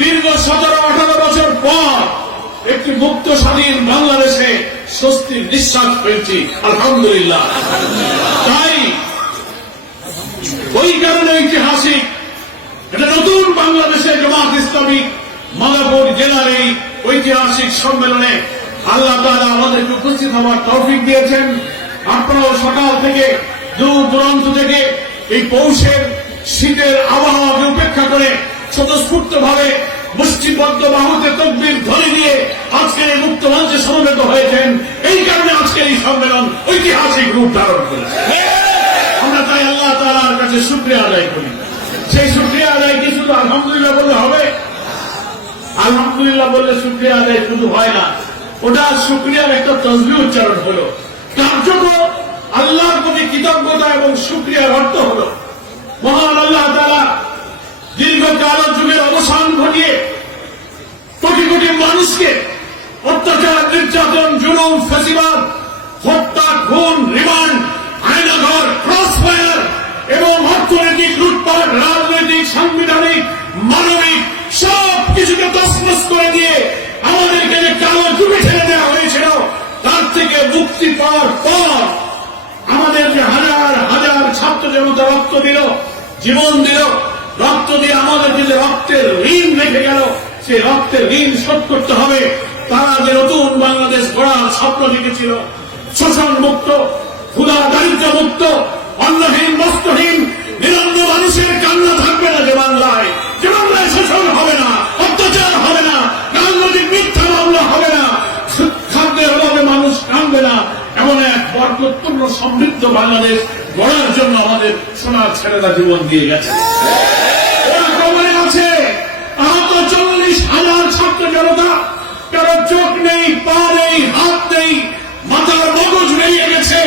দীর্ঘ 17-18 বছর পর একটি মুক্ত স্বাধীন বাংলাদেশে স্বস্তির নিঃশ্বাস ফেলছি, আলহামদুলিল্লাহ। তাই ওই কারণে ঐতিহাসিক এটা নতুন বাংলাদেশে জামাত ইসলামী মাদারপুর জেলার এই ঐতিহাসিক সম্মেলনে আল্লাহ তাআলা আমাদেরকে উপস্থিত হওয়ার তৌফিক দিয়েছেন। আপনারাও সকাল থেকে দূর দূরান্ত থেকে এই পৌষের শীতের আবহাওয়াকে উপেক্ষা করে স্বতঃস্ফূর্ত ভাবে মুষ্টিবদ্ধ বাহুতে তকবীর ধ্বনি দিয়ে আজকের এই মুক্ত মঞ্চে সমবেত হয়েছেন। এই কারণে আজকের এই সম্মেলন ঐতিহাসিক রূপ ধারণ করেছে। আমরা তাই আল্লাহ তাআলার কাছে শুকরিয়া আদায় করি। সেই শুকরিয়া আদায় কি শুধু আলহামদুলিল্লাহ বললে হবে? আলহামদুলিল্লাহ বললে শুকরিয়া আদায় শুধু হয় না, ওটা শুকরিয়ার একটা তসবিহ উচ্চারণ হলো। কার্যত আল্লাহর প্রতি কৃতজ্ঞতা এবং শুকরিয়ার অর্থ হলো মহান আল্লাহ তাআলা দীর্ঘকাল যুগের অবসান ঘটিয়ে কোটি কোটি মানুষকে অত্যাচার, নির্যাতন, জুলুম, ফ্যাসিবাদ, হত্যা, খুন, রিমান্ড, আয়নাঘর, ক্রসফায়ার এবং অর্থনৈতিক লুটপাট, রাজনৈতিক, সাংবিধানিক, মানবিক সব কিছুকে তছনছ করে দিয়ে আমাদেরকে যে কালো যুগে ঠেলে দেওয়া হয়েছিল, তার থেকে মুক্তি পাওয়ার পর আমাদের যে হাজার হাজার ছাত্র জনতা রক্ত দিল, জীবন দিল, রক্ত দিয়ে আমাদেরকে যে রক্তের ঋণ রেখে গেল, সেই রক্তের ঋণ শোধ করতে হবে। তারা যে নতুন বাংলাদেশ গড়ার স্বপ্ন দেখেছিল, শোষণ মুক্ত, ক্ষুধা দারিদ্র্য মুক্ত, অন্নহীন, বস্ত্রহীন, নিরন্ন মানুষের কান্না থাকবে না যে বাংলায় শোষণ হবে না, অত্যাচার হবে না, রাজনৈতিক মিথ্যা মামলা হবে না, খাদ্যের অভাবে মানুষ কাঁদবে না, এমন এক বরকতপূর্ণ সমৃদ্ধ বাংলাদেশ গড়ার জন্য আমাদের সোনার ছেলেরা জীবন দিয়ে গেছে। ওরা কবরে আছে আহত 40,000 ছাত্র জনতা, কারো চোখ নেই, পা নেই, হাত নেই, মাথার মগজ বেরিয়ে গেছে,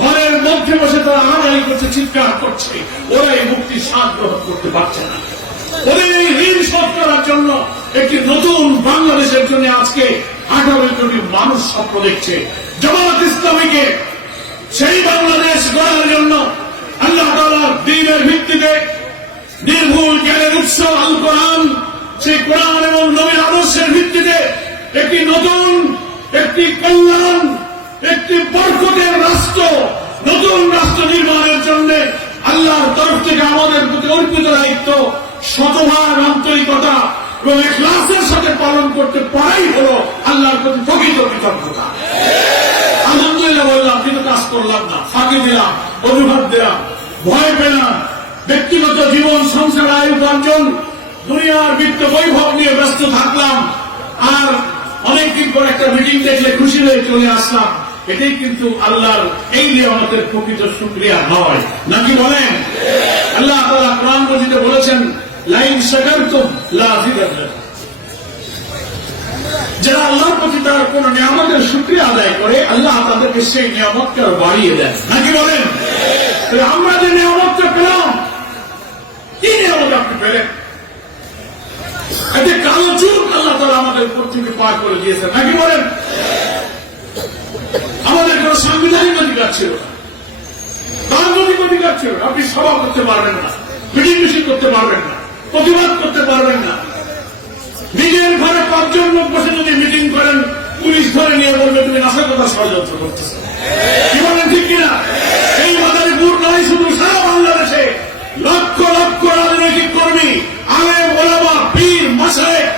ঘরের মধ্যে বসে তারা আড়াই করছে, চিৎকার করছে। ওরা এই মুক্তির স্বাদ গ্রহণ করতে পারছে না। ওদের এই ঋণ শোধ করার জন্য একটি নতুন বাংলাদেশের জন্য আজকে 18 কোটি মানুষ স্বপ্ন দেখছে। জামাত ইসলামীকে সেই বাংলাদেশ গড়ার জন্য আল্লাহ তাআলার দ্বীনের ভিত্তিতে নির্ভুল জ্ঞানের উৎস আল কোরআন, সেই কোরআন এবং নবীর আদর্শের ভিত্তিতে একটি নতুন, একটি কল্যাণ, একটি বরকতের রাষ্ট্র, নতুন রাষ্ট্র নির্মাণের জন্য আল্লাহর তরফ থেকে আমাদের প্রতি অর্পিত দায়িত্ব শতভাগ আন্তরিকতা এবং ইখলাসের সাথে পালন করতে পারাই হলো আল্লাহর প্রতি প্রকৃত কৃতজ্ঞতা। আলহামদুলিল্লাহ বললাম, কিন্তু কাজ করলাম না, ফাঁকি দিলাম, অজুহাত দিলাম, ভয় পেলাম, ব্যক্তিগত জীবন, সংসার, আয় উপার্জন, দুনিয়ার বিত্ত বৈভব নিয়ে ব্যস্ত থাকলাম, আর অনেকদিন পর একটা মিটিং দেখলে খুশি হয়ে চলে আসলাম। এটাই কিন্তু আল্লাহর এই নিয়ামতের প্রকৃত শুকরিয়া নয়, নাকি বলেন? আল্লাহ তাআলা কোরআন মাজিদে বলেছেন, লাইন শাকারতুম লা আযীদান্নাকুম। যারা আল্লাহর প্রতি তার কোন নিয়ামতের শুকরিয়া আদায় করে, আল্লাহ তাদেরকে সেই নিয়ামতকে বাড়িয়ে দেন, নাকি বলেন? আমরা যে নিয়ামতটা পেলাম, কি নিয়ামত আপনি পেলেন? এতে কালো যুগ আল্লাহ তাআলা আমাদের উপর থেকে পার করে দিয়েছেন, নাকি বলেন? আমাদের কোন সাংবিধানিক অধিকার ছিল না, রাজনৈতিক অধিকার ছিল না। আপনি সভা করতে পারবেন না, মিটিং মিছিল করতে পারবেন না, প্রতিবাদ করতে পারবেন না। নিজের ঘরে 5 জন লোক বসে যদি মিটিং করেন, পুলিশ ধরে নিয়ে বলবে তুমি নাশকতা ষড়যন্ত্র করতেছ। কি বলেন, ঠিক কিনা? এই মাদারীপুর নয়, শুধু সারা বাংলাদেশে লক্ষ লক্ষ রাজনৈতিক কর্মী, আলেম, ওলামা, পীর, মাশায়েখ,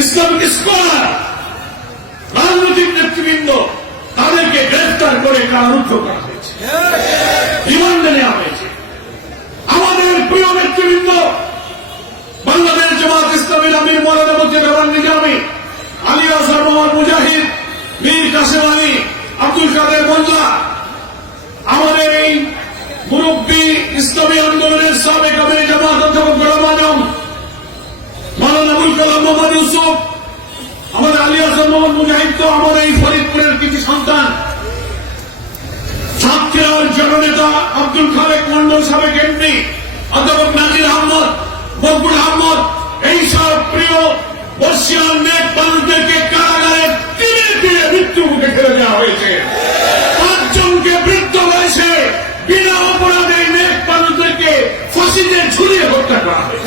ইসলামিক স্কলার, রাজনৈতিক নেতৃবৃন্দ, তাদেরকে গ্রেফতার করে কারারুদ্ধ করা হয়েছে, রিমান্ডে নেওয়া হয়েছে। আমাদের প্রিয় নেতৃবৃন্দ, বাংলাদেশ জামাত ইসলামীর আমির মওলানা মুফতি দেওয়ান নিজামী, আলী আজহার মোহাম্মদ মুজাহিদ, মীর কাসেম আলী, আব্দুল কাদের মোল্লা, আমাদের এই মুরব্বী ইসলামী আন্দোলনের সাবেক আমির জামাত অধ্যাপক গোলাম আজম, মওলানা আবুল কালাম মোহাম্মদ ইউসুফ, আমাদের আলী আজহার মোহাম্মদ মুজাহিদ তো আমাদের এই ফরিদপুরের কিছু সন্তান, ছাত্রের জননেতা আব্দুল খালেক মন্ডল, সাবেক এমপি অধ্যাপক নাজির আহমদ, মকবুল আহমদ, এইসব প্রিয় বর্ষিয়ান নেক মানুষদেরকে কারাগারে তীরে তীরে মৃত্যু মুখে ঠেলে দেওয়া হয়েছে। 5 জনকে বৃদ্ধ বয়সে বিনা অপরাধে নেক মানুষদেরকে ফাঁসিতে ঝুলিয়ে হত্যা করা হয়েছে।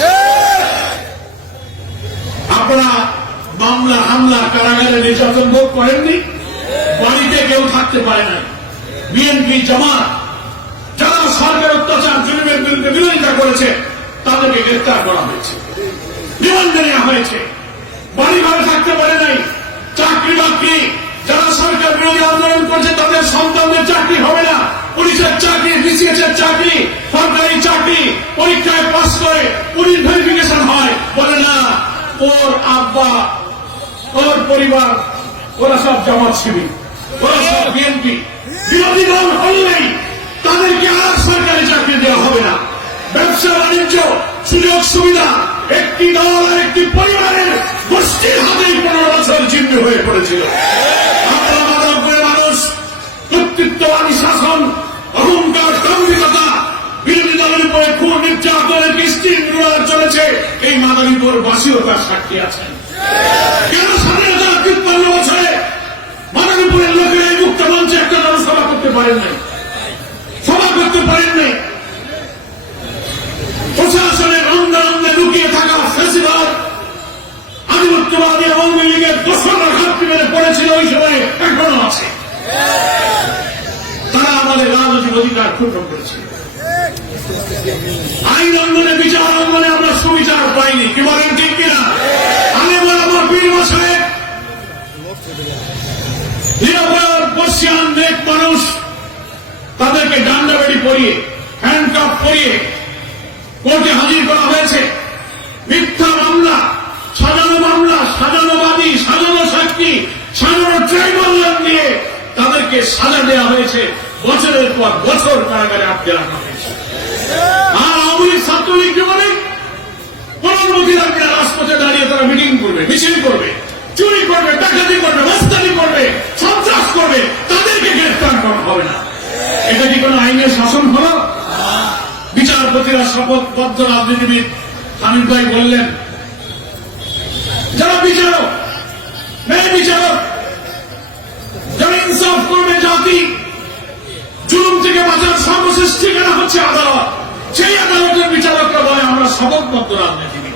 কারাগারে নির্যাতন ভোগ করেননি? বাড়িতে কেউ থাকতে পারে না। বিএনপি জামাত যারা সরকার অত্যাচার জুলুমের বিরুদ্ধে বিরোধিতা করেছে তাদেরকে গ্রেফতার করা হয়েছে, রিমান্ডে নেওয়া হয়েছে। বাড়ি ঘরে থাকতে পারে নাই। চাকরি বাকরি যারা সরকার বিরোধী আন্দোলন করছে তাদের সন্তানদের চাকরি হবে না। পুলিশের চাকরি, বিসিএস এর চাকরি, সরকারি চাকরি পরীক্ষায় পাস করে পুলিশ ভেরিফিকেশন হয়, বলে না ওর আব্বা ওর পরিবার ওরা সব জামাত শিবির, ওরা সব বিএনপি। বিরোধী দল হলেই তাদেরকে আর সরকারি চাকরি দেওয়া হবে না। ব্যবসা বাণিজ্য সুযোগ সুবিধা একটি দল আর একটি পরিবারের গোষ্ঠীর হাতেই 15 বছর জিম্মি হয়ে পড়েছিল। মানুষ কর্তৃত্ববাদী শাসন, অহংকার, দাম্ভিকতা, বিরোধী দলের উপরে খুন নির্যাতনের কিস্তির রোলার চলেছে। এই মাদারীপুর বাসীও তার সাক্ষী আছেন। কেন স্বাধীনতার 53 বছরে মাদারীপুরের লোকেরা এই মুক্ত মঞ্চে একটা জনসভা করতে পারেন নাই, সভা করতে পারেন নাই? প্রশাসনের অঙ্গে লুকিয়ে থাকা ফ্যাসিবাদ আধিপত্যবাদী আওয়ামী লীগের দোসররা ঘাটতি মেরে পড়েছিল ওই সময়, এখনো আছে। তারা আমাদের রাজনৈতিক অধিকার ক্ষুণ্ণ করেছে। আইন অঙ্গনে, বিচার অঙ্গনে আমরা সুবিচার পাইনি। কি বলেন ঠিক কিনা? আমি আমার 20 বছরে নিরাপরাধ বর্ষিয়ান নেক মানুষ তাদেরকে ডান্ডাবেড়ি পরিয়ে, হ্যান্ডকাপ পরিয়ে কোর্টে হাজির করা হয়েছে। মিথ্যা মামলা, সাজানো মামলা, সাজানো বাদী, সাজানো সাক্ষী, সাজানো ট্রাইব্যুনাল দিয়ে তাদেরকে সাজা দেওয়া হয়েছে। বছরের পর বছর কারাগারে আটকে রাখা হয়েছে। আর আওয়ামী লীগ, ছাত্রলীগ জীবনে প্রধানমন্ত্রী রাখবে রাজপথে দাঁড়িয়ে তারা মিটিং করবে, মিছিল করবে, চুরি করবে, ডাকাতি করবে, মাস্তানি করবে, সন্ত্রাস করবে, তাদেরকে গ্রেফতার করা হবে না। এটা কি কোন আইনের শাসন হলো? বিচারপতিরা শপথবদ্ধ রাজনীতিবিদ হামিদ ভাই বললেন, যারা বিচারক, ন্যায় বিচারক, যারা ইনসাফ করবে জাতি, জুলুম থেকে বাঁচার সর্বশেষ ঠিকানা হচ্ছে আদালত। সেই আদালতের বিচারকরা বলে আমরা শপথবদ্ধ রাজনীতিবিদ।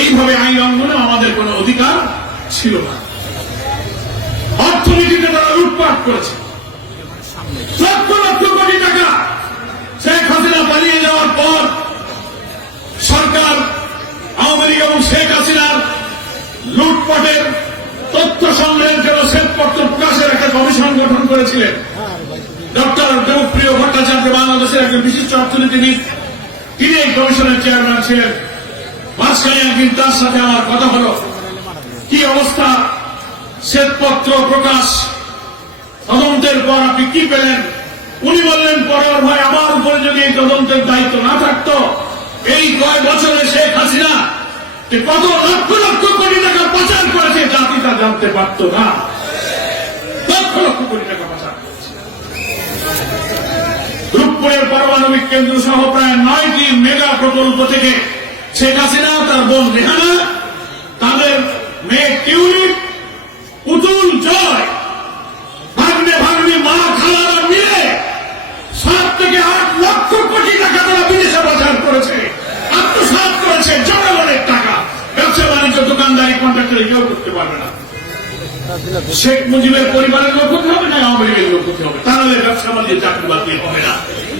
এইভাবে আইন অঙ্গনে আমাদের কোন অধিকার ছিল না। অর্থনীতিতে তারা লুটপাট করেছে। লক্ষ লক্ষ কোটি টাকা শেখ হাসিনা পালিয়ে যাওয়ার পর সরকার, আওয়ামী লীগ এবং শেখ হাসিনার লুটপাটের তথ্য সংগ্রহের জন্য শ্বেতপত্র প্রকাশের একটা কমিশন গঠন করেছিলেন। ডক্টর দেবপ্রিয় ভট্টাচার্য বাংলাদেশের একজন বিশিষ্ট অর্থনীতিবিদ, তিনি এই কমিশনের চেয়ারম্যান ছিলেন। মাঝখানে একদিন তার সাথে আমার কথা হল, কি অবস্থা, শ্বেতপত্র প্রকাশ, তদন্তের পর আপনি কি পেলেন? উনি বললেন, পরের ভাই আমার উপরে যদি এই তদন্তের দায়িত্ব না থাকতো, এই কয় বছরে শেখ হাসিনা যে কত লক্ষ লক্ষ কোটি টাকা পাচার করেছে জাতি তা জানতে পারত না। লক্ষ লক্ষ কোটি টাকা পাচার করেছে। রূপপুরের পারমাণবিক কেন্দ্র সহ প্রায় 9টি মেগা প্রকল্প থেকে শেখ হাসিনা, তার বোন রেহানা, তাদের মেয়ে টিউলিপ, পুতুল জয়, ভাগ্নে ভাগ্নি মা খালারা মিলে 7 থেকে 8 লক্ষ কোটি টাকা তারা বিদেশে পাচার করেছে, আত্মসাৎ করেছে। জনগণের টাকা। ব্যবসা বাণিজ্য, দোকানদারি, কন্ট্রাক্টর কেউ করতে পারবে না। শেখ মুজিবের পরিবারের লোক হতে হবে না আওয়ামী লীগের লোক হতে হবে, তাহলে ব্যবসা বাণিজ্য চাকরি বাকরি হবে না।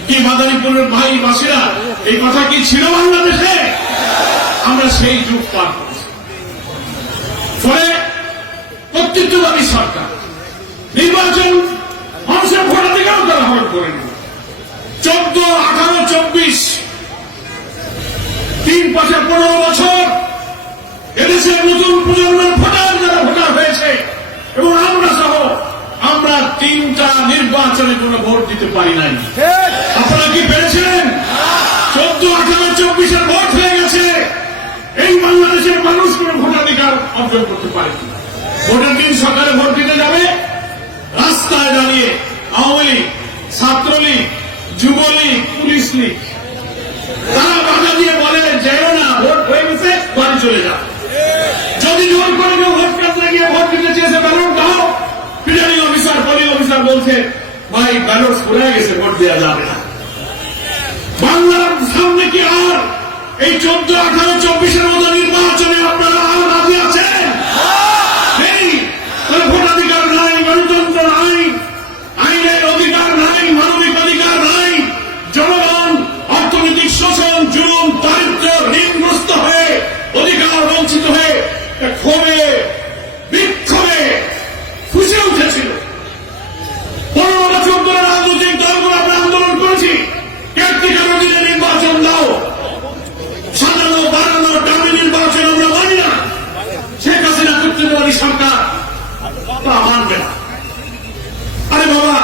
কি মাদারীপুরের ভাই বাসীরা, এই কথা কি ছিল বাংলাদেশে? আমরা সেই যুগ পার করেছি। ফলে কর্তৃত্ববাদী সরকার নির্বাচন মানুষের ভোটাধিকারও তারা হরণ করে নিল। 14, 18, 24 3 পাশে 15 বছর এদেশের নতুন প্রজন্মের ভোটার যারা ভোটার হয়েছে এবং আমরা সহ, আমরা 3টা নির্বাচনে কোনো ভোট দিতে পারি নাই। আপনারা কি পেরেছিলেন? 14, 18, 24 ভোট হয়ে গেছে। এই বাংলাদেশের মানুষ কোনো ভোটাধিকার অর্জন করতে পারেনি। ভোটের দিন সকালে ভোট দিতে যাবে, রাস্তায় দাঁড়িয়ে আওয়ামী লীগ, ছাত্রলীগ, যুবলীগ, পুলিশ লীগ তারা বাধা দিয়ে বলে, যেও না, ভোট হয়ে গেছে, বাড়ি চলে যাও। যদি জোর করে কেউ ভোট কেন্দ্রে গিয়ে ভোট দিতে চেয়েছে, ব্যালট দাও, প্রিজাইডিং অফিসার, পোলিং অফিসার বলছে, ভাই ব্যালট ফুরাই গেছে, ভোট দেওয়া যাবে না। বাংলার সামনে কি আর এই 14, 18, 24 মতো নির্বাচনে আপনারা আর রাজি আছেন? তা মানবে না। আরে বাবা,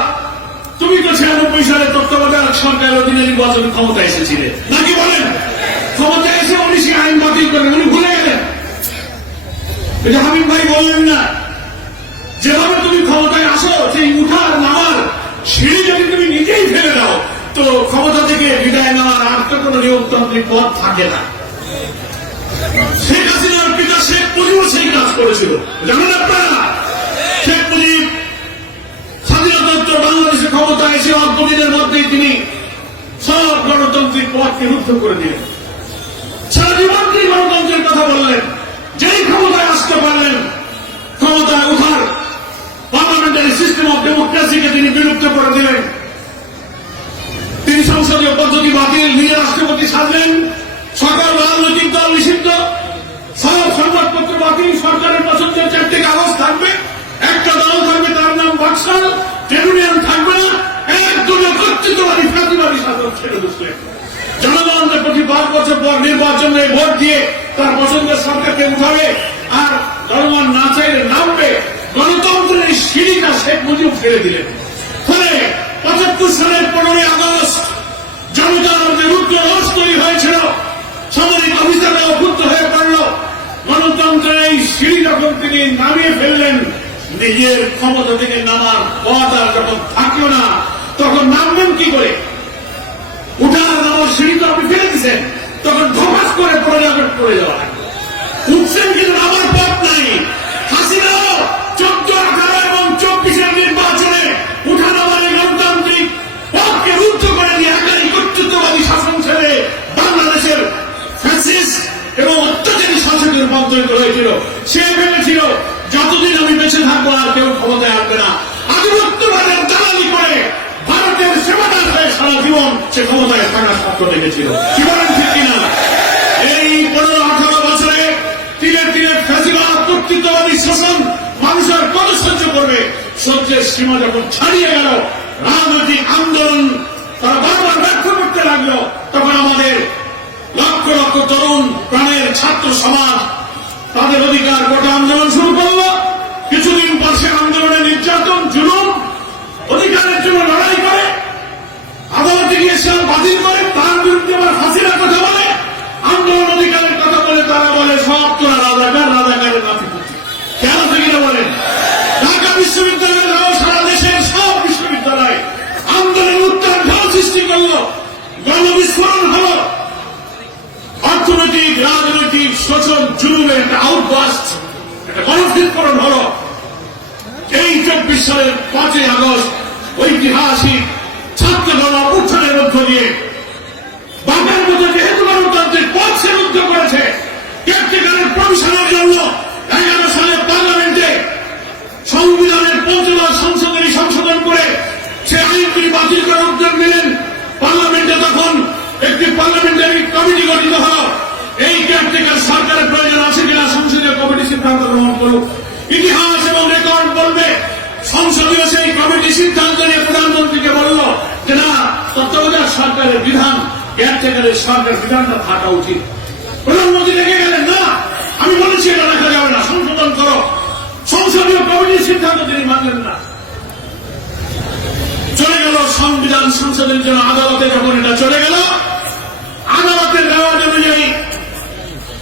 তুমি তো 96 সালে তত্ত্বাবধায়ক সরকারের অধীনে নির্বাচন ক্ষমতা এসেছিলে নাকি বলেন? ক্ষমতা এসে উনি সে আইন বাতিল করেন, উনি ভুলে গেলেন। এটা হাবিব ভাই বললেন না, যেভাবে তুমি ক্ষমতায় আসো সেই উঠার নামার সিঁড়ি যদি তুমি নিজেই ফেলে দাও তো ক্ষমতা থেকে বিদায় নেওয়ার আর তো কোনো নিয়মতান্ত্রিক পথ থাকে না। শেখ হাসিনার পিতা শেখ মুজিবও সেই কাজ করেছিল, জানেন আপনারা? শেখ মুজিব স্বাধীনতোত্তর বাংলাদেশে ক্ষমতা এসে অল্প দিনের মধ্যেই তিনি সব গণতান্ত্রিক পথকে রুদ্ধ করে দিলেন। সারা জীবন তিনি গণতন্ত্রের কথা বললেন, যেই ক্ষমতায় আসতে পারলেন ক্ষমতায় উঠার পার্লামেন্টারি সিস্টেম অফ ডেমোক্রেসিকে তিনি বিলুপ্ত করে দিলেন। তিনি সংসদীয় পদ্ধতি বাতিল, নিজে রাষ্ট্রপতি সাজলেন, সকল রাজনৈতিক দল নিষিদ্ধ, সব সংবাদপত্র বাতিল, সরকারের পছন্দের 4টি কাগজ থাকবে, একটা দল থাকবে তার নাম বাকশাল, ট্রেড ইউনিয়ন থাকবে না, একদলীয় কর্তৃত্ববাদী ফাঁসিবাদী শাসন ছেড়ে দিচ্ছে। জনগণকে প্রতি 5 বছর পর নির্বাচনে ভোট দিয়ে তার পছন্দের সরকারকে উঠাবে, আর জনগণ না চাইলে নামবে। গণতন্ত্রের এই সিঁড়িটা শেখ মুজিব ফেলে দিলেন। ফলে 75 সালের 15ই আগস্ট জনতার মধ্যে রুদ্র রোষ তৈরি হয়েছিল, সামরিক অফিসাররা অভ্যুত্ত হয়ে পড়ল। গণতন্ত্রের এই সিঁড়ি যখন তিনি নামিয়ে ফেললেন, নিজের ক্ষমতা থেকে নামার পথ আর যখন থাকলো না, তখন নামবেন কি করে? উঠার নামার সিঁড়ি তো আপনি ফেলে দিচ্ছেন, তখন ধপাস করে পড়ে যাওয়া লাগবে। উঠছেন কিন্তু নামার পথ নাই। হাসিনা 14, 18 এবং 24-এর নির্বাচনে উঠা নামার গণতান্ত্রিক পথকে রুদ্ধ করে দিয়ে একাই কর্তৃত্ববাদী শাসন ছেড়ে বাংলাদেশের ফ্যাসিস্ট এবং অত্যাচারী শাসনে রূপান্তরিত হয়েছিল। সে ভেবেছিল যতদিন আমি বেঁচে থাকবো আর কেউ ক্ষমতায় আসবে না। আধিপত্যবাদের দালালি করে ভারতের সেবাদার হয়ে সারা জীবন সে ক্ষমতায় থাকার স্বপ্ন দেখেছিল। কি বলেন ঠিক কিনা? এই 15-18 বছরে তিলে তিলে ফ্যাসিবাদ কর্তৃত্ববাদী শাসন মানুষের কত সহ্য করবে? সহ্যের সীমা যখন ছাড়িয়ে গেল, রাজনৈতিক আন্দোলন তারা বারবার ব্যর্থ করতে লাগলো, তখন আমাদের লক্ষ লক্ষ তরুণ প্রাণের ছাত্র সমাজ তাদের অধিকার গোটা আন্দোলন শুরু করল। কিছুদিন পর সে আন্দোলনের নির্যাতন, জুলুম, অধিকারের জন্য লড়াই করে আদালতে গিয়ে সে বাতিল করে, তার বিরুদ্ধে আবার ফাঁসির কথা বলে, আন্দোলন অধিকারের কথা বলে, তারা বলে সব তোরা রাজাকার, রাজাকারের নাতি পুতি। কেন থেকে বলেন? ঢাকা বিশ্ববিদ্যালয় সারা দেশের সব বিশ্ববিদ্যালয় আন্দোলন উত্তাল ঢাল সৃষ্টি করল, গণবিস্ফোরণ হল, অর্থনৈতিক রাজনৈতিক শোষণ জুলুমের একটা আউটবাস্ট, একটা গণবিস্ফোরণ হল। এই 24 সালের 5ই আগস্ট ঐতিহাসিক ছাত্র গণ-অভ্যুত্থানের মধ্য দিয়ে বাংলার মধ্যে যেহেতু গণতন্ত্রের পথ সে রুদ্ধ করেছে, কেয়ারটেকারের প্রমিশনের জন্য 11 সালে পার্লামেন্টে সংবিধানের 5বার সংশোধনী সংশোধন করে সে আইনগুলি বাতিল করার উদ্যোগ নিলেন। পার্লামেন্টে তখন একটি পার্লামেন্টারি কমিটি গঠিত হল। এই কেয়ারটেকার সরকারের প্রয়োজন আছে কিনা সংসদীয় কমিটি সিদ্ধান্ত গ্রহণ করুক। ইতিহাস এবং রেকর্ড বলবে সংসদীয় সেই কমিটি সিদ্ধান্ত নিয়ে প্রধানমন্ত্রীকে বলল যে না, তত্ত্বাবধায়ক সরকারের বিধান, কেয়ারটেকারের সরকার বিধানটা থাকা উচিত। প্রধানমন্ত্রী রেখে গেলেন, না আমি বলেছি এটা রাখা যাবে না, সংশোধন করো। সংসদীয় কমিটির সিদ্ধান্ত তিনি মানলেন না। চলে গেল সংবিধান সংশোধনের জন্য আদালতে। যখন এটা চলে গেল, আদালতের রেওয়াজ অনুযায়ী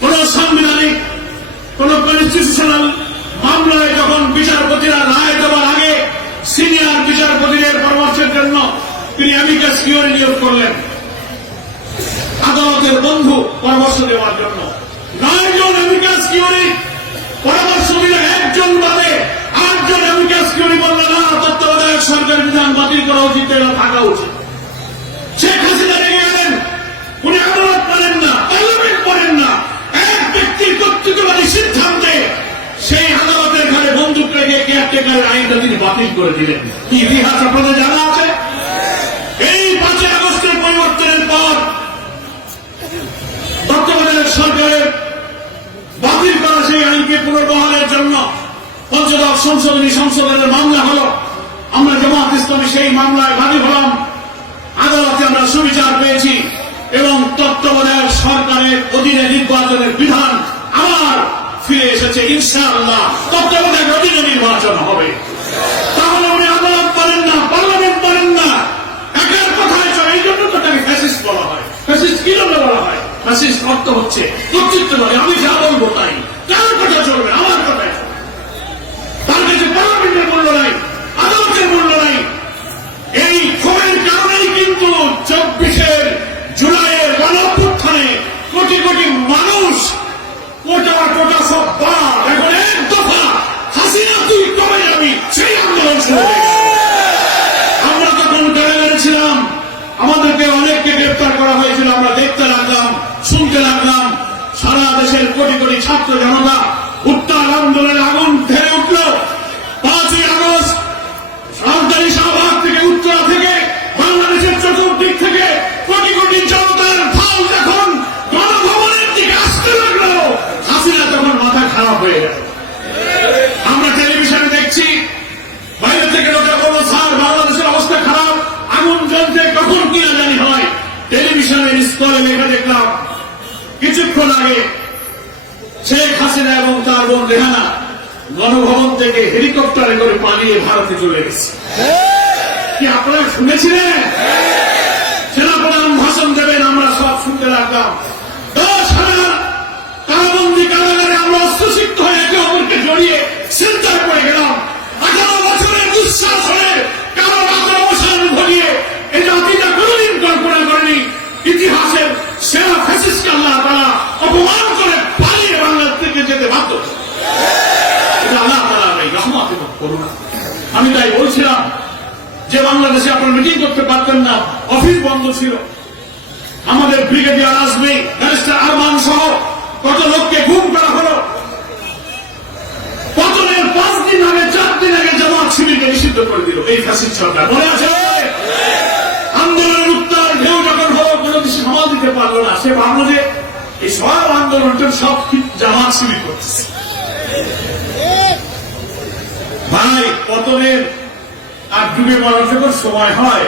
কোন সাংবিধানিক কোন কনস্টিটিউশনাল মামলায় যখন বিচারপতিরা রায় দেওয়ার আগে সিনিয়র বিচারপতিদের পরামর্শের জন্য তিনি অ্যামিকাস কিউরি নিয়োগ করলেন আদালতের বন্ধু পরামর্শ দেওয়ার জন্য। 9 জন অ্যামিকাস কিউরি পরামর্শ দিলে, একজন বাদে 8 জন অ্যামিকাস কিউরি বললেন না, তত্ত্বাবধায়ক সরকার বিধান বাতিল করা উচিত, এটা থাকা উচিত। শেখ হাসিনা রেগে গেলেন, উনি আদালত করেন না, পার্লামেন্ট করেন না, এক ব্যক্তির কর্তৃত্ববাদী সিদ্ধান্তে সেই আদালতের ঘরে বন্দুক রেখে কেয়ারটেকারের আইনটা তিনি বাতিল করে দিলেন। কি ইতিহাস আপনাদের জানা আছে? এই 5ই আগস্টের পরিবর্তনের পর তত্ত্বাবধায়ক সরকারের বাতিল করা সেই আইনকে পুনর্বহালের জন্য পঞ্চদশ সংশোধনী সংশোধনের মামলা হল। আমরা জামাত ইসলামী সেই মামলায় বাদী হলাম। আদালতে আমরা সুবিচার পেয়েছি এবং তত্ত্বাবধায়ক সরকারের অধীনে নির্বাচনের বিধান আবার ফিরে এসেছে ইনশাআল্লাহ তত্ত্বাবধায়ক অধীনে নির্বাচন হবে। তাহলে উনি আদালত পারেন না, পার্লামেন্ট পারেন না, একের কথায় চলে। এই জন্য তো তাকে ফ্যাসিস্ট বলা হয়। ফ্যাসিস্ট কি জন্য বলা হয়? ফ্যাসিস্ট অর্থ হচ্ছে কর্তৃত্ববাদী, আমি যা বলবো তাই, কার কথা চলবে, আমার কথায় চলবে। তার কাছে পার্লামেন্টের মূল্য নাই, আদালতের মূল্য নাই। এই ক্ষোভের কারণেই কিন্তু 24 জুলাইয়ের গণঅভ্যুত্থানে কোটি কোটি মানুষ কোটা সব বাদ, এখন এক দফা হাসিনা তুই কবে যাবি, সেই আন্দোলন শুরু হয়ে গেছে। আমরা তখন ডরে বেড়েছিলাম, আমাদেরকে অনেককে গ্রেপ্তার করা হয়েছিল, আমরা দেখতে লাগলাম, শুনতে লাগলাম। সারা দেশের কোটি কোটি ছাত্র জনতা উত্তাল আন্দোলনের আগুন ধরে উঠল। 5ই আগস্ট রাজধানী শাহবাগ থেকে, উত্তরা থেকে, বাংলাদেশের চতুর্দিক থেকে কোটি কোটি জনতার ঢাল যখন গণভবনের দিকে আসতে লাগলো, হাসিনা তখন মাথা খারাপ হয়ে গেল। আমরা টেলিভিশনে দেখছি, বাইরে থেকে লোকে বলল স্যার বাংলাদেশের অবস্থা খারাপ, আগুন জ্বলতে কখন কিনা জানি হয়। টেলিভিশনের স্কলে লেখা দেখলাম কিছুক্ষণ আগে শেখ হাসিনা এবং তার বোন রেহানা গণভবন থেকে হেলিকপ্টারে করে পালিয়ে ভারতে চলে গেছে। কি আপনারা শুনেছিলেন? সেনাপ্রধান ভাষণ দেবেন, আমরা সব শুনতে লাগলাম। 10,000 কারাবন্দী কারাগারে আমরা অস্ত্রসিদ্ধ হয়ে একে অপরকে জড়িয়ে সেন্টার করে গেলাম। 18 বছরের দুঃশাসনের কারো রাতের অবসান ঘটিয়ে এই জাতিটা কোনদিন কল্পনা করেনি। ইতিহাসের সেরা ফ্যাসিস্টকে আল্লাহ তাআলা অপমান করে পালিয়ে বাংলাদেশ থেকে যেতে বাধ্য। এটা আল্লাহ তাআলার এই রহমত এবং করুণা। আমি তাই বলছিলাম যে বাংলাদেশে আপনারা মিটিং করতে পারতেন না, অফিস বন্ধ ছিল। আমাদের ব্রিগেডিয়ার আজমি, ব্যারিস্টার আরমান সহ কত লোককে গুম করা হলো। পতনের 5 দিন আগে, 4 দিন আগে জামাত শিবিরকে নিষিদ্ধ করে দিল এই ফ্যাসিস্ট সরকার, মনে আছে? আন্দোলনের উত্তাল ঢেউ যখন হলো, কোনো কিছু সামাল দিতে পারলো না। সে ভাবলো যে এই সব আন্দোলনটা সব জামাত শিবির করতেছে। ভাই, পতনের আর ডুবে মরার যখন সময় হয়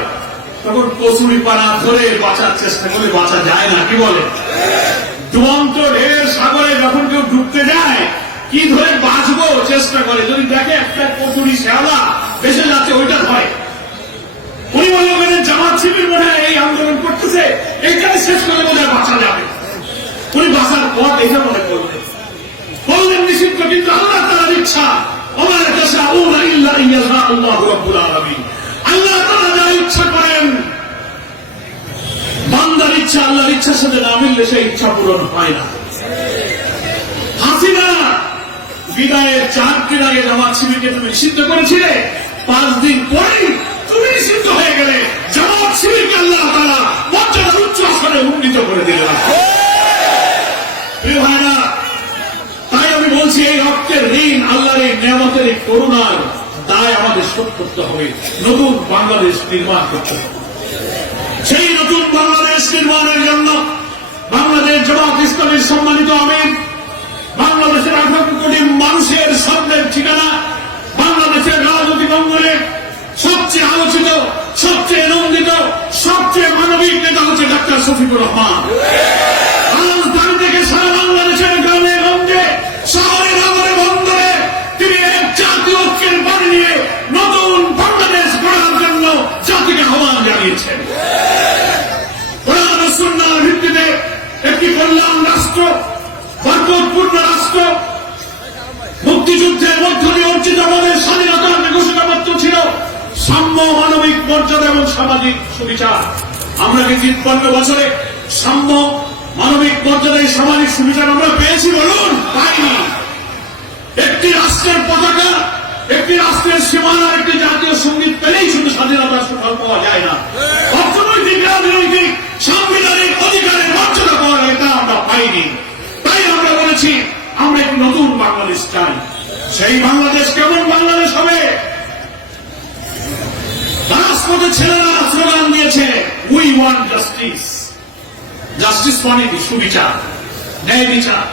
তখন কচুরি পানা ধরে বাঁচার চেষ্টা করে বাঁচা যায় না, কি বলে? ডুবন্ত ঢের সাগরে যখন কেউ ডুবতে যায় কি ধরে বাঁচবো চেষ্টা করে, যদি দেখে একটা কচুরি শ্যাওলা ভেসে যাচ্ছে ওইটা ধরে। উনি মনে করেন জামাত শিবির মনে হয় এই আন্দোলন করতেছে, এইখানে শেষ করে বোধ হয় বাঁচা যাবে। উনি বাঁচার পথ দেখে মনে করলেন, বললেন নিষিদ্ধ, কিন্তু আল্লাহ তাআলার ইচ্ছা, ওমা তাশাউনা ইল্লা ইয়া আল্লাহু রাব্বুল আলামিন। আল্লাহ তাআলা যা ইচ্ছা করেন, বান্দার ইচ্ছা আল্লাহর ইচ্ছার সাথে না মিললে সেই ইচ্ছা পূরণ হয় না। হাসিনা বিদায়ের 4 দিন আগে জামাত শিবিরকে তুমি নিষিদ্ধ করেছিলে, 5 দিন পরেই তুমি নিষিদ্ধ হয়ে গেলে। জামাত শিবিরকে আল্লাহ তাআলা মর্যাদার উচ্চ আসনে উন্নীত করে দিলেন। প্রিয় ভাইরা, তাই আমি বলছি এই রক্তের ঋণ, আল্লাহর এই নিয়ামতের এই করুণার দায় আমাদের শোধ করতে হবে। নতুন বাংলাদেশ নির্মাণ করতে হবে। সেই নতুন বাংলাদেশ নির্মাণের জন্য বাংলাদেশ জামাত ইসলামীর সম্মানিত আমির, বাংলাদেশের 18 কোটি মানুষের স্বপ্নের ঠিকানা, বাংলাদেশের রাজনৈতিক অঙ্গনে সবচেয়ে আলোচিত, সবচেয়ে নন্দিত, সবচেয়ে মানবিক নেতা হচ্ছে ডাক্তার শফিকুর রহমান। রাজধানী থেকে সারা বাংলাদেশের গ্রামে গঞ্জে, শহরে নগরে বন্দরে তিনি এক জাতীয় ঐক্যের বাণী নিয়ে নতুন বাংলাদেশ গড়ার জন্য জাতিকে আহ্বান জানিয়েছেন। কোরআন ও সুন্নাহর ভিত্তিতে একটি কল্যাণ রাষ্ট্র, বরকতপূর্ণ রাষ্ট্র, মুক্তিযুদ্ধের মধ্য দিয়ে অর্জিত আমাদের স্বাধীনতার ঘোষণাপত্র ছিল সাম্য, মানবিক মর্যাদা এবং সামাজিক সুবিচার। আমরা কি 53 বছরে সাম্য, মানবিক মর্যাদা, সামাজিক সুবিচার আমরা পেয়েছি? বলুন, পাইনি। একটি রাষ্ট্রের পতাকা, একটি রাষ্ট্রের সীমানার একটি জাতীয় সঙ্গীত পেলেই শুধু স্বাধীনতার সুফল পাওয়া যায় না। অর্থনৈতিক, রাজনৈতিক, সাংবিধানিক অধিকারের মর্যাদা পাওয়া যায়, তা আমরা পাইনি। তাই আমরা বলেছি আমরা একটি নতুন বাংলাদেশ চাই। সেই বাংলাদেশ কেমন বাংলাদেশ হবে? রাজপথে ছেলেরা স্লোগান দিয়েছে, উই ওয়ান্ট জাস্টিস। জাস্টিস মানে কি? সুবিচার, ন্যায় বিচার।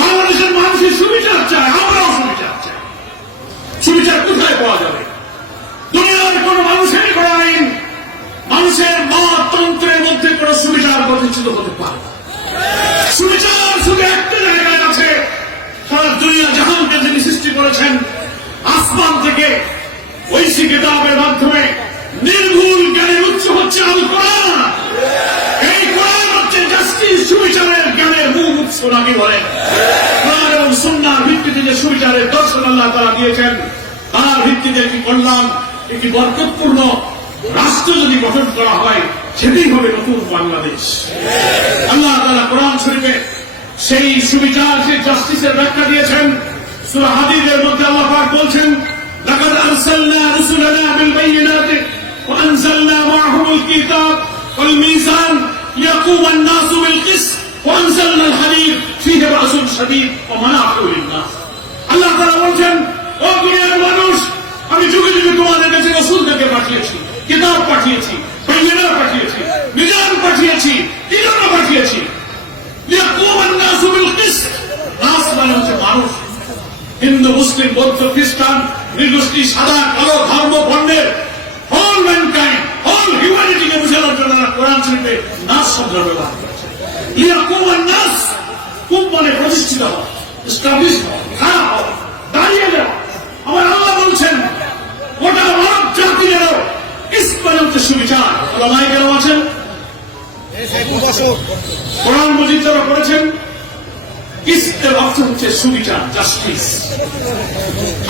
বাংলাদেশের মানুষের সুবিচার চায়, আমরাও সুবিচার চাই। সুবিচার কোথায় পাওয়া যাবে? দুনিয়ার কোন মানুষের কোনো আইন, মানুষের মত তন্ত্রের মধ্যে কোন সুবিচার প্রতিষ্ঠিত হতে পারে না। সুবিচার শুধু একটা জায়গায় আছে, করেছেন আসমান থেকে ঐশী কিতাবের মাধ্যমে নির্ভুল জ্ঞানের উৎস হচ্ছে আল কোরআন। এই কোরআন হচ্ছে জাস্টিস, সুবিচারের জ্ঞানের মূল উৎস নাকি বলেন। কোরআন এবং সুন্নাহর ভিত্তিতে যে সুবিচারের দর্শন আল্লাহ তাআলা দিয়েছেন, তার ভিত্তিতে একটি কল্যাণ, একটি বরকতপূর্ণ রাষ্ট্র যদি গঠন করা হয়, সেটাই হবে নতুন বাংলাদেশ। আল্লাহ তাআলা কোরআন শরীফে সেই সুবিচার, সেই জাস্টিসের ব্যাখ্যা দিয়েছেন। সূরা হাদীদের মধ্যে আল্লাহ পাক বলছেন, লাকাদ আরসালনা রুসুলানা বিল বাইয়িনাতি ওয়া আনজালনা মাআহুমুল কিতাব ওয়াল মিজান লিয়াকুমা আন-নাসু বিল কিসত ওয়া আনজালনা আল-হাদীদ ফীহি বা'সুন শাদীদ ওয়া মানাফিউ লিন-নাস। আল্লাহ তাআলা বলছেন, ও দুনিয়ার মানুষ, আমি যুগে যুগে তোমাদের কাছে রাসূলদেরকে পাঠিয়েছি, কিতাব পাঠিয়েছি, বাইয়িনাত পাঠিয়েছি, মিজান পাঠিয়েছি, কি জন্য পাঠিয়েছি? লিয়াকুমা আন-নাসু বিল কিসত। নাস মানে হচ্ছে মানুষ। হিন্দু, মুসলিম, বৌদ্ধ, খ্রিস্টান, নির্গোষ্ঠী, সাদা কালো, ধর্ম বর্ণের অল ম্যানকাইন্ড, অল হিউম্যানিটিকে বোঝানোর জন্য কোরআন শরীফে নাস শব্দ ব্যবহার করেছে। লিয়াকুমা আন-নাস, কুম মানে প্রতিষ্ঠিত হওয়া, এস্টাবলিশ হওয়া, খাড়া হওয়া, দাঁড়িয়ে যাওয়া। আমার আল্লাহ বলছেন, গোটা মানব জাতিরও কিসত মানে হচ্ছে সুবিচার। ওলামায়ে কেরাম আছেন, কোরআন মজিদ যারা করেছেন, কিসতের অর্থ হচ্ছে সুবিচার, জাস্টিস।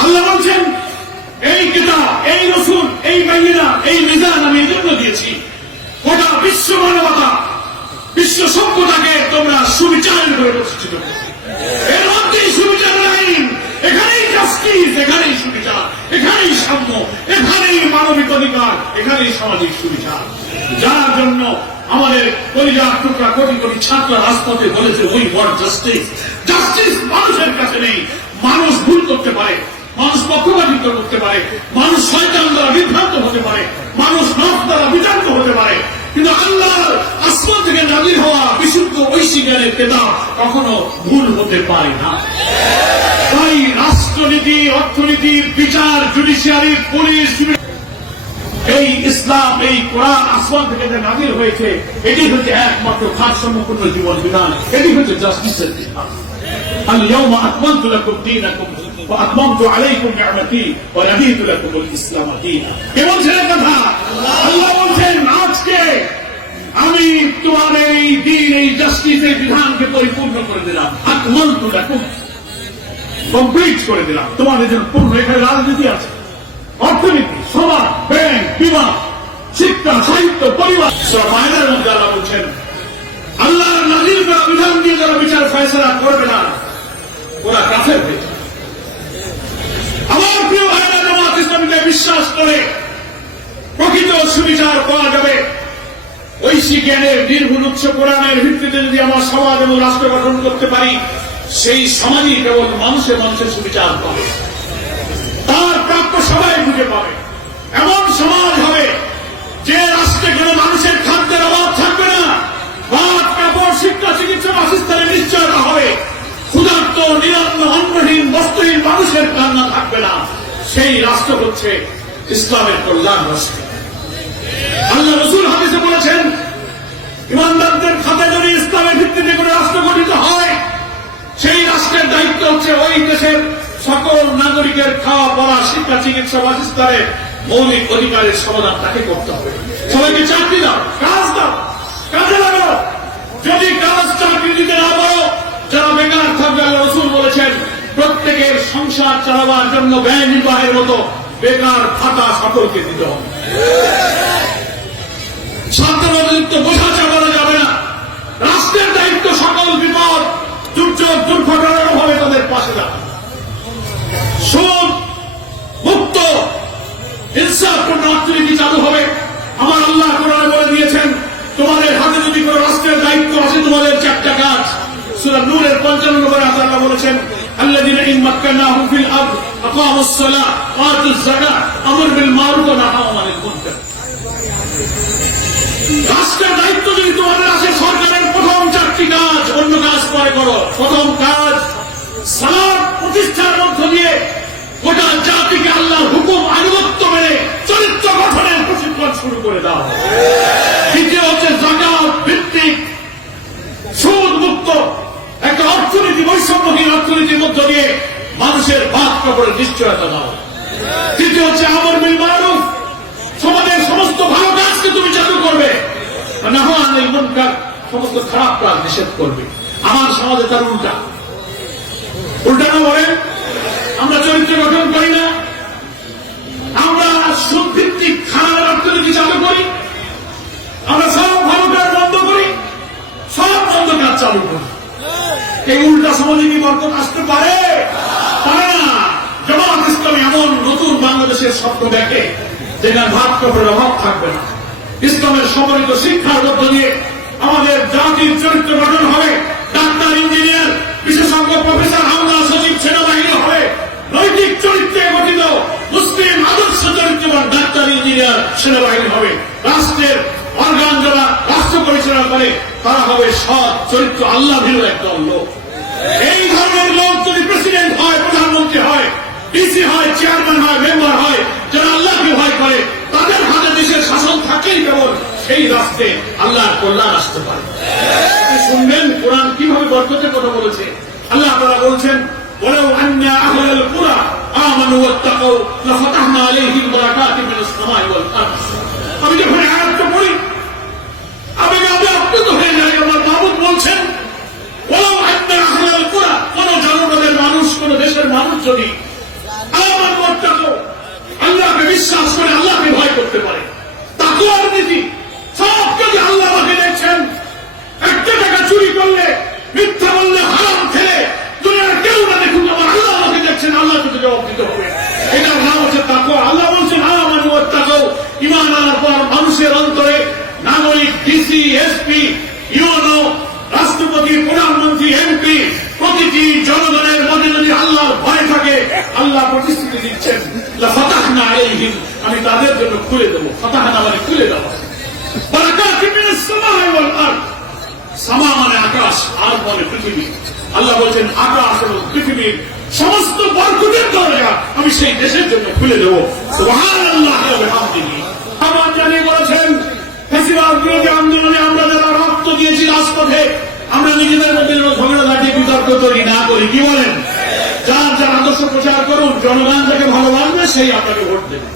আল্লাহ বলছেন, এই কিতাব, এই রাসূল, এই বাইয়িনাত, এই মিজান আমি এই জন্য দিয়েছি, গোটা বিশ্ব মানবতা, বিশ্ব সভ্যতাকে তোমরা সুবিচারের করে প্রতিষ্ঠিত করো। এর মধ্যেই সুবিচারের আইন, এখানেই জাস্টিস, এখানেই সুবিচার, এখানেই সাম্য, এখানেই মানবিক অধিকার, এখানেই সামাজিক সুবিচার। যার জন্য আমাদের কলিজার টুকরা কোটি কোটি ছাত্র রাজপথে বলেছে, উই ওয়ান্ট জাস্টিস। জাস্টিস মানুষের কাছে নেই। মানুষ ভুল করতে পারে, মানুষ পক্ষপাতিত্ব করতে পারে, মানুষ শয়তান দ্বারা বিভ্রান্ত হতে পারে, মানুষ নফস দ্বারা বিতাড়িত হতে পারে, কিন্তু আল্লাহর আসমান থেকে নাযিল হওয়া বিশুদ্ধ ঐশী জ্ঞানের কিতাব কখনো ভুল হতে পারে না। তাই রাষ্ট্রনীতি, অর্থনীতি, বিচার, জুডিশিয়ারি, পুলিশ, এই ইসলাম, এই কোরআন আসমান থেকে যে নাযিল হয়েছে, এটি হচ্ছে একমাত্র ভারসাম্যপূর্ণ জীবন বিধান, এটি হচ্ছে জাস্টিসের বিধান। আল-ইয়াওমা আকমালতু লাকুম দীনাকুম ওয়া আতমামতু আলাইকুম নি'মাতি ওয়া রাদিতু লাকুমুল ইসলাম দীনা। কে বলছেন এই কথা? আল্লাহ বলছেন, আজকে আমি তোমাদের এই দ্বীন, এই জাস্টিসের বিধানকে পরিপূর্ণ করে দিলাম। আকমালতু লাকুম, কমপ্লিট করে দিলাম তোমাদের জন্য পূর্ণ। এখানে রাজনীতি আছে, অর্থনীতি, সমাজ, ব্যাংক, বিমা, শিক্ষা, সাহিত্য, পরিবার। সূরা মায়েদার মধ্যে আল্লাহ বলছেন, আল্লাহর নাযিল করা বিধান দিয়ে যারা বিচার ফয়সালা করবে না, ওরা কাফের হয়ে যাবে। আমার প্রিয় ভাইরা, জামাত ইসলামীতে বিশ্বাস করে প্রকৃত সুবিচার পাওয়া যাবে ঐশী জ্ঞানের নির্ভুল উৎস কোরআনের ভিত্তিতে। যদি আমার সমাজ এবং রাষ্ট্র গঠন করতে পারি, সেই সমাজই কেবল মানুষের মানুষের সুবিচার পাবে, তার প্রাপ্য সবাই বুঝে পাবে। এমন সমাজ হবে যে রাষ্ট্রে কোনো মানুষের খাদ্যের অভাব থাকবে না, ভাত, কাপড়, শিক্ষা, চিকিৎসা, বাসস্থানের নিশ্চয়তা হবে, ক্ষুধার্ত, নিরন্ন, অন্নহীন, বস্ত্রহীন মানুষের কান্না থাকবে না। সেই রাষ্ট্র হচ্ছে ইসলামের কল্যাণ রাষ্ট্র। আল্লাহ রাসূল হাদিসে বলেছেন, ইমানদারদের খাতায় যদি ইসলামের ভিত্তিতে কোনো রাষ্ট্র গঠিত হয়, সেই রাষ্ট্রের দায়িত্ব হচ্ছে ওই দেশের সকল নাগরিকের খাওয়া, পড়া, শিক্ষা, চিকিৎসা, বাসস্থানের মৌলিক অধিকারের সমাধান তাকে করতে হবে। সবাইকে চাকরি দাও, কাজ দাও, কাজে লাগাও। যদি কাজ চাকরি দিতে না পারো, যারা বেকার থাকবে, আল্লাহ রাসূল বলেছেন, প্রত্যেকের সংসার চালাবার জন্য ব্যয় নির্বাহের মতো বেকার ভাতা সকলকে দিতে হবে। ছাত্রদের বোঝা চাপানো যাবে না। রাষ্ট্রের দায়িত্ব সকল বিপদ, দুর্যোগ, দুর্ঘটনার অভাবে তাদের পাশে দাঁড়ানো। সুদ মুক্ত ইনসাফপূর্ণ অর্থনীতি চালু হবে। আমার আল্লাহ কোরআনে বলে দিয়েছেন, তোমাদের হাতে যদি কোনো রাষ্ট্রের দায়িত্ব আছে, তোমাদের চারটা কাজ। সূরা নূরের 55 নম্বর আয়াতে আল্লাহ বলেছেন, আল্লাযীনা ইন মাক্কানাহুম ফিল আরদ আকামুস সালাহ ওয়া আতুজ যাকাত আমর বিল মারুফ ওয়া নাহাউ আনিল মুনকার। রাষ্ট্রের দায়িত্ব যদি তোমাদের আছে, সরকারের প্রথম চারটি কাজ, অন্য কাজ পরে করো। প্রথম কাজ, সালাত প্রতিষ্ঠার মধ্য দিয়ে গোটা জাতিকে আল্লাহর হুকুম আনুগত্য মেনে চরিত্র গঠনের প্রশিক্ষণ শুরু করে দাও। দ্বিতীয় হচ্ছে যাকাত ভিত্তিক সুদ মুক্ত একটা অর্থনীতি, বৈষম্যহীন অর্থনীতির মধ্য দিয়ে মানুষের ভাত কাপড়ের নিশ্চয়তা দাও। তৃতীয় হচ্ছে আমর বিল মারুফ, সমাজের সমস্ত ভালো কাজকে তুমি চালু করবে, নাহি আনিল মুনকার, সমস্ত খারাপ কাজ নিষেধ করবে। আমার সমাজে তার উল্টা না বলেন, আমরা চরিত্র গঠন করি না, আমরা সুদভিত্তিক খারাপ অর্থনীতি চালু করি, আমরা সব ভালো কাজ বন্ধ করি, সব বন্ধ কাজ চালু করি। এই উল্টা সমাজে কি বরকত আসতে পারে? পারে না। জামাত ইসলামী এমন নতুন বাংলাদেশের স্বপ্ন দেখে যেখানে ভাত কাপড়ের অভাব থাকবে না। ইসলামের সমন্বিত শিক্ষার মধ্য দিয়ে আমাদের জাতির চরিত্র গঠন হবে। ডাক্তার, ইঞ্জিনিয়ার, বিশেষজ্ঞ, প্রফেসর, হামলা, সচিব, সেনাবাহিনী হবে নৈতিক চরিত্রে গঠিত মুসলিম আদর্শ চরিত্রবান ডাক্তার, ইঞ্জিনিয়ার, সেনাবাহিনী হবে। রাষ্ট্রের অর্গান যারা রাষ্ট্র পরিচালনা করে তারা হবে সৎ চরিত্র আল্লাহ ভীরু একদল লোক। এই ধরনের লোক যদি প্রেসিডেন্ট হয়, প্রধানমন্ত্রী হয়, ডিসি হয়, চেয়ারম্যান হয়, মেম্বার হয়, যারা আল্লাহকে ভয় করে, তাদের হাতে দেশের শাসন থাকলেই কেবল সেই রাষ্ট্রে আল্লাহর কল্যাণ আসতে পারে। শুনবেন কোরআন কিভাবে বরকতের কথা বলেছে। আল্লাহ তাআলা বলছেন, ওয়ালাউ আন্না আহলাল কুরা আমানু ওয়াত্তাকাউ লাফাতাহনা আলাইহিম বারাকাতিন মিনাস সামাই ওয়াল আরদ। আমি যখন আয়াতটা পড়ি আমি আপ্লুত হয়ে যাই। আমার মাবুদ বলছেন, ওয়ালাউ আন্না আহলাল কুরা, কোন জনপদের মানুষ, কোন দেশের মানুষ যদি আমানু ওয়াত্তাকাউ, আল্লাহকে বিশ্বাস করে আল্লাহকে ভয় করতে পারে, তাকওয়ার নীতি সব যদি আল্লাহ আমাকে দেখছেন, একটা টাকা চুরি করলে, মিথ্যা বললে, হারাম খেলে দুনিয়ার কেউ না দেখুন, আমার আল্লাহ আমাকে দেখছেন, আল্লাহ কিন্তু জবাব দিতে হবে। এটার নাম হচ্ছে তাকওয়া। আল্লাহ বলছেন, আমানু ওয়াত্তাকাউ, ঈমান আনার পর মানুষের অন্তরে নাগরিক, ডিসি, এসপি, ইউনো, রাষ্ট্রপতি, প্রধানমন্ত্রী, এমপি, প্রতিটি জনগণের মধ্যে যদি আল্লাহর ভয় থাকে, আল্লাহ প্রতিশ্রুতি দিচ্ছেন, লাফাতাহনা আলাইহিম, আমি তাদের জন্য খুলে দেবো। ফাতাহনা মানে খুলে দেওয়া। বারাকাতিন মিনাস সামাই ওয়াল আরদ, সামা মানে আকাশ, আর মানে পৃথিবী। আল্লাহ বলছেন, আকাশ এবং পৃথিবীর সমস্ত বরকতের দরজা আমি সেই দেশের জন্য খুলে দেবো। সুবহানাল্লাহি ওয়া বিহামদিহি। আমার জানিয়ে বলেছেন, ফ্যাসিবাদ বিরোধী আন্দোলনে আমরা যারা রক্ত দিয়েছি রাজপথে, আমরা নিজেদের মধ্যে ঝগড়াঝাটি বিতর্ক তৈরি না করি। কি বলেন? যার যার আদর্শ প্রচার করুন, জনগণ যাকে ভালোবাসবে সেই আপনাকে ভোট দেবে।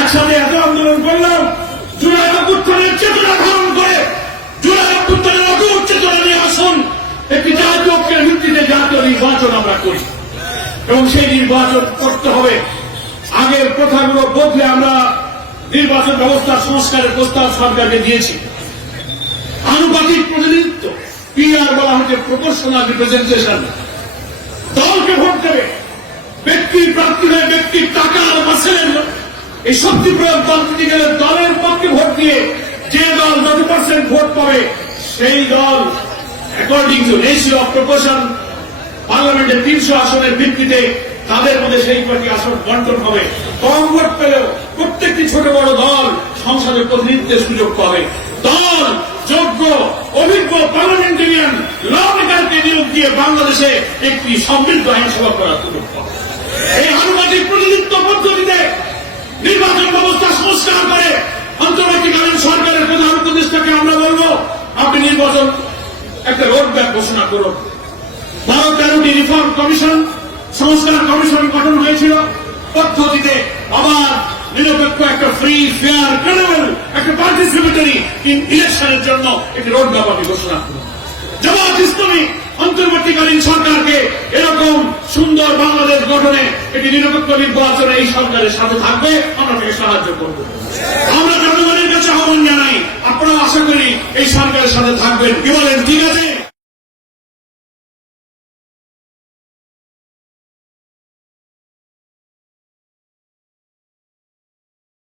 একসাথে এত আন্দোলন করলাম, জুলাই অভ্যুত্থানের চেতনা ধারণ করে, জুলাই অভ্যুত্থানের অটুট চেতনা নিয়ে আসুন, একটি জাতীয় ঐক্যের ভিত্তিতে জাতীয় নির্বাচন আমরা করি। এবং সেই নির্বাচন করতে হবে। আগের প্রথাগুলো বদলে আমরা নির্বাচন ব্যবস্থার সংস্কারের প্রস্তাব সরকারকে দিয়েছি। আনুপাতিক প্রতিনিধিত্ব, পিআর বলা হচ্ছে প্রপোর্শনাল রিপ্রেজেন্টেশন। দলকে ভোট দেবে, ব্যক্তির প্রার্থী হয়ে ব্যক্তির টাকা আর মাসের এই শক্তি প্রয়োগ দিতে গেলে দলের পক্ষে ভোট দিয়ে যে দল যত % ভোট পাবে সেই দল according to ratio of proportion পার্লামেন্টের 300 আসনের ভিত্তিতে তাদের মধ্যে সেই কটি আসন বন্টন হবে। কম ভোট পেলেও প্রত্যেকটি ছোট বড় দল সংসদে প্রতিনিধিত্বের সুযোগ পাবে। দল যোগ্য অভিজ্ঞ পার্লামেন্টেরিয়ান ল মেকারকে নিয়োগ দিয়ে বাংলাদেশে একটি সমৃদ্ধ আইনসভা করার সুযোগ পাবে। এই আনুপাতিক প্রতিনিধিত্ব পদ্ধতিতে নির্বাচন ব্যবস্থা সংস্কার করে অন্তর্বর্তীকালীন সরকারের প্রধান উপদেষ্টাকে আমরা বলবো, আপনি নির্বাচন একটা রোডম্যাপ ঘোষণা করুন। 12-13টি রিফর্ম কমিশন, সংস্কার কমিশন গঠন হয়েছিল, পদ্ধতিতে আবার নিরপেক্ষ একটা ফ্রি, ফেয়ার, ক্রেডিবল একটা পার্টিসিপেটরি ইলেকশনের জন্য একটি রোডম্যাপ আপনি ঘোষণা করুন। জামাত ইসলামী অন্তর্বর্তীকালীন সরকারকে এরকম সুন্দর বাংলাদেশ গঠনে একটি নিরপেক্ষ নির্বাচনে এই সরকারের সাথে থাকবে, আমরা তাকে সাহায্য করব। আমরা জনগণের